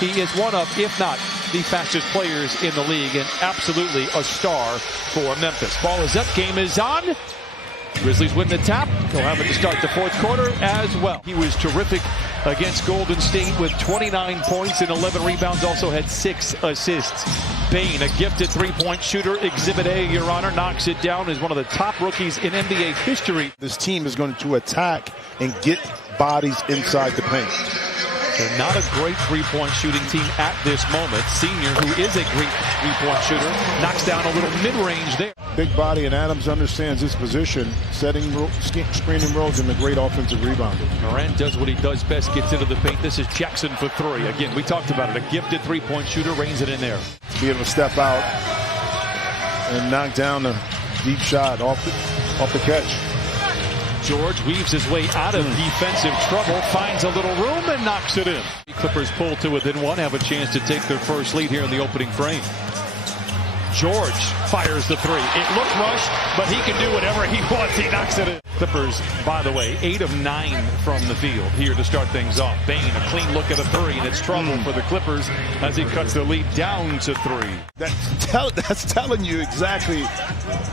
He is one of, if not the fastest players in the league, and absolutely a star for Memphis. Ball is up, game is on. Grizzlies win the tap. They'll have it to start the fourth quarter as well. He was terrific against Golden State with 29 points and 11 rebounds, also had 6 assists. Bane, a gifted three-point shooter, Exhibit A, Your Honor, knocks it down as one of the top rookies in NBA history. This team is going to attack and get bodies inside the paint. They're not a great three-point shooting team at this moment. Senior, who is a great three-point shooter, knocks down a little mid-range there. Big body, and Adams understands his position, setting screening roles, and a great offensive rebounder. Morant does what he does best, gets into the paint. This is Jackson for 3. Again, we talked about it. A gifted three-point shooter, reins it in there. Be able to step out and knock down a deep shot off the catch. George weaves his way out of defensive trouble, finds a little room, and knocks it in. Clippers pull to within one, have a chance to take their first lead here in the opening frame. George fires the 3. It looked rushed, but he can do whatever he wants. He knocks it in. Clippers, by the way, 8 of 9 from the field here to start things off. Bane, a clean look at a 3, and it's trouble for the Clippers as he cuts the lead down to 3. That's telling you exactly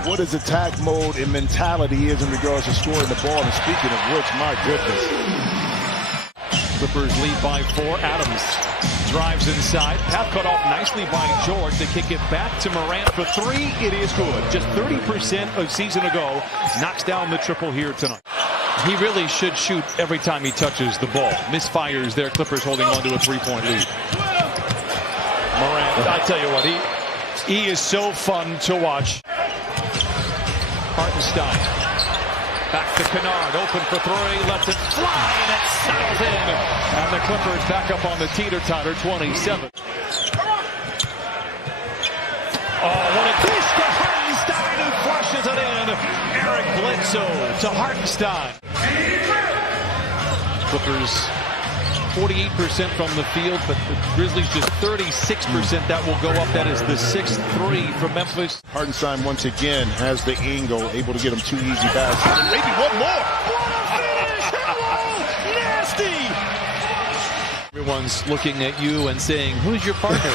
what his attack mode and mentality is in regards to scoring the ball. And speaking of which, my goodness. Clippers lead by 4. Adams drives inside. Pass cut off nicely by George. They kick it back to Morant for 3. It is good. Just 30% a season ago. Knocks down the triple here tonight. He really should shoot every time he touches the ball. Misfires there. Clippers holding on to a 3-point lead. Morant, I tell you what, he is so fun to watch. Hartenstein. Back to Kennard, open for 3, lets it fly, and it settles in. And the Clippers back up on the teeter-totter, 27. Oh, what a dish to Hartenstein, who flushes it in. Eric Bledsoe to Hartenstein. Clippers 48% from the field, but the Grizzlies just 36%. That will go up. That is the 6th 3 from Memphis. Hartenstein once again has the angle, able to get him 2 easy baskets. Maybe one more. Nasty. Everyone's looking at you and saying, "Who's your partner?"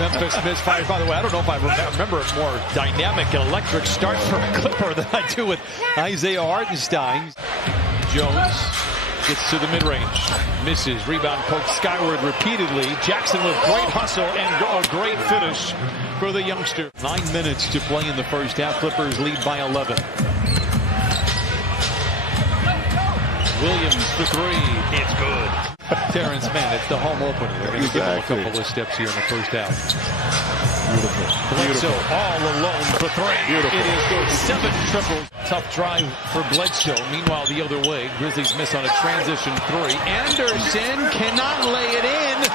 Memphis misfires. By the way, I don't know if I remember a more dynamic and electric start for a Clipper than I do with Isaiah Hartenstein. Jones gets to the mid-range, misses, rebound poked skyward repeatedly. Jackson with great hustle and a great finish for the youngster. 9 minutes to play in the first half. Clippers lead by 11. Williams for 3. It's good. Terrence Mann, it's the home opener. They're going to give him a couple of steps here in the first half. Beautiful. Bledsoe all alone for 3. Beautiful. It is good. 7 triples. Tough drive for Bledsoe. Meanwhile, the other way, Grizzlies miss on a transition 3. Anderson cannot lay it in,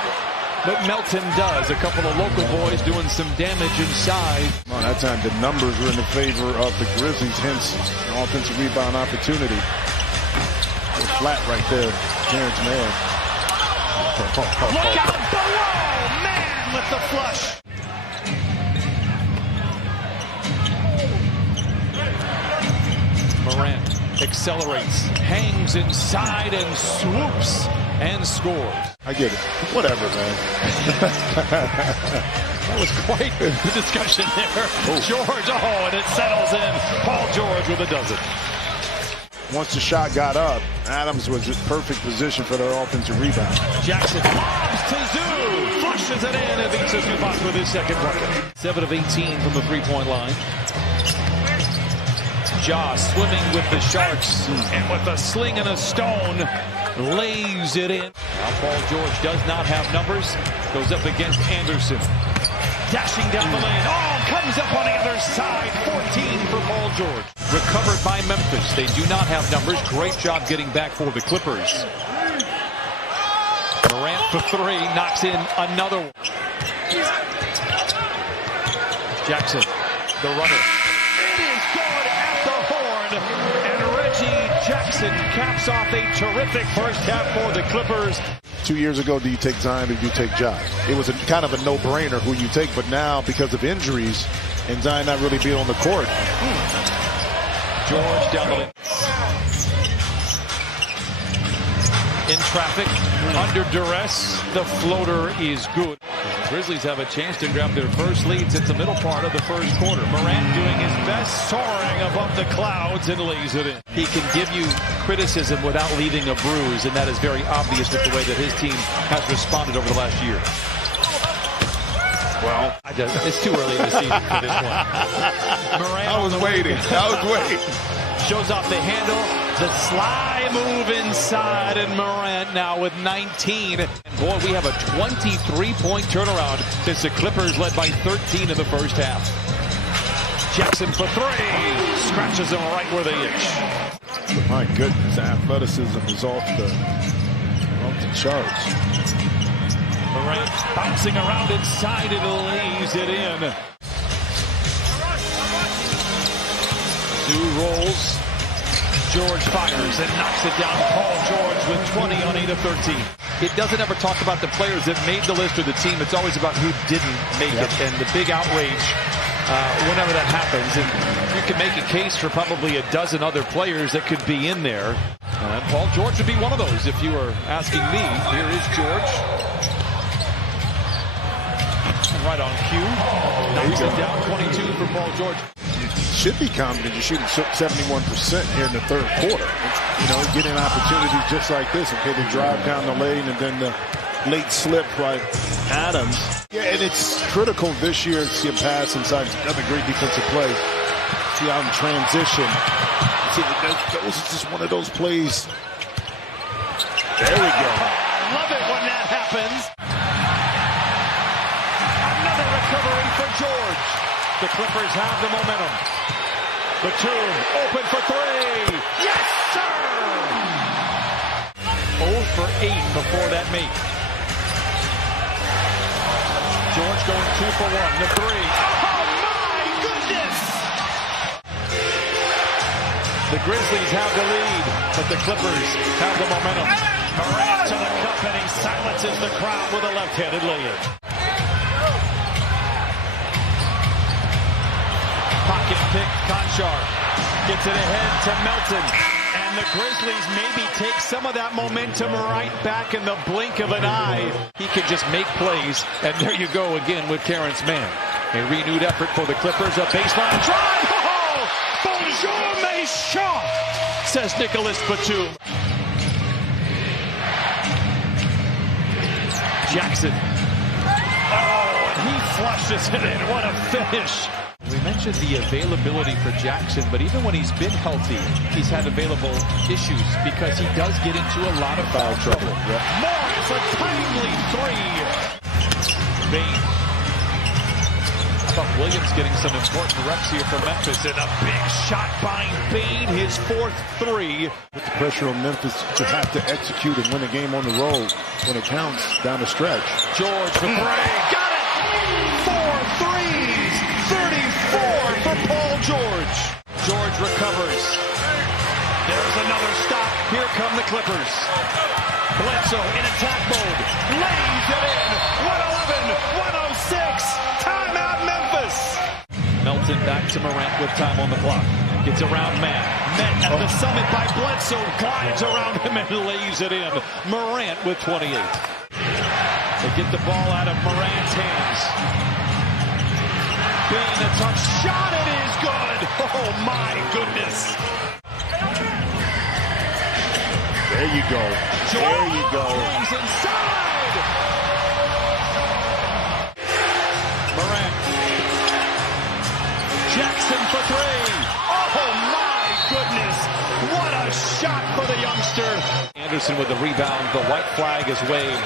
but Melton does. A couple of local boys doing some damage inside. Well, that time the numbers were in the favor of the Grizzlies, hence an offensive rebound opportunity. Flat right there, Terrence Mann. Look out below! Man with the flush. Morant accelerates, hangs inside, and swoops and scores. I get it. Whatever, man. That was quite the discussion there. Oh. George, and it settles in. Paul George with a dozen. Once the shot got up, Adams was in perfect position for their offensive rebound. Jackson lobs to Zoo, flushes it in, and beats Zubac with his second bucket. 7 of 18 from the three-point line. Ja swimming with the Sharks, and with a sling and a stone, lays it in. Now Paul George does not have numbers, goes up against Anderson. Dashing down the lane, comes up on the other side, 14 for Paul George. Recovered by Memphis, they do not have numbers. Great job getting back for the Clippers. Morant for 3, knocks in another one. Jackson, the runner. It is good at the horn, and Reggie Jackson caps off a terrific first half for the Clippers. 2 years ago, do you take Zion or do you take Ja? It was kind of a no-brainer who you take, but now because of injuries and Zion not really being on the court. George down the lane. In traffic, Under duress, the floater is good. The Grizzlies have a chance to grab their first lead since the middle part of the first quarter. Morant doing his best, soaring above the clouds, and lays it in. He can give you criticism without leaving a bruise, and that is very obvious with the way that his team has responded over the last year. Well, it's too early in the season for this one. Morant I was waiting. Shows off the handle, the sly move inside, and Morant now with 19. And boy, we have a 23-point turnaround since the Clippers led by 13 in the first half. Jackson for three, scratches them right where they itch. My goodness, athleticism is off the charts. Morant bouncing around inside and lays it in. Zoo rolls. George fires and knocks it down. Paul George with 20 on 8 of 13. It doesn't ever talk about the players that made the list or the team. It's always about who didn't make it, and the big outrage whenever that happens. And you can make a case for probably a dozen other players that could be in there. And Paul George would be one of those if you were asking me. Here is George. Right on cue. Knocks it down. 22 for Paul George. Should be confident you're shooting 71% here in the third quarter. You know, getting opportunities just like this. Okay, the drive down the lane and then the late slip by Adams. Yeah, and it's critical this year to see a pass inside. Another great defensive play. See out in transition. See, those is just one of those plays. There we go. I love it when that happens. Another recovery for George. The Clippers have the momentum. Batum open for three. Yes, sir! 0 for 8 before that make. George going 2 for 1. The three. Oh, my goodness! The Grizzlies have the lead, but the Clippers have the momentum. Morant to the cup, and he silences the crowd with a left-handed lay-in. Pocket pick, Conchar gets it ahead to Melton, and the Grizzlies maybe take some of that momentum right back in the blink of an eye. He can just make plays, and there you go again with Terrence Mann. A renewed effort for the Clippers, a baseline drive. Oh, bonjour, mes chants, says Nicholas Batum. Jackson. Oh, and he flushes it in. What a finish. We mentioned the availability for Jackson, but even when he's been healthy, he's had available issues because he does get into a lot of foul trouble. Yeah. Morris, a timely three. Bain. How about Williams getting some important reps here for Memphis, and a big shot by Bain, his fourth three. With the pressure on Memphis to have to execute and win a game on the road when it counts down the stretch. George for three. Got it! 4 threes. 34 for Paul George. George recovers. There's another stop. Here come the Clippers. Bledsoe in attack mode. Lays it in. 111, 106. Timeout Memphis. Melton back to Morant with time on the clock. Gets around Mann. Met at the summit by Bledsoe. Glides around him and lays it in. Morant with 28. They get the ball out of Morant's hands. Bain, a tough shot, it is good. Oh, my goodness. There you go. There you go. He's inside. Morant. Jackson for three. Oh, my goodness. What a shot for the youngster. Anderson with the rebound. The white flag is waved.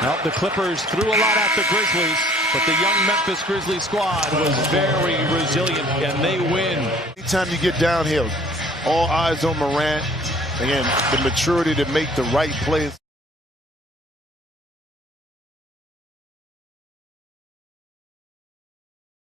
Well, the Clippers threw a lot at the Grizzlies, but the young Memphis Grizzlies squad was very resilient, and they win. Anytime you get downhill, all eyes on Morant. Again, the maturity to make the right plays.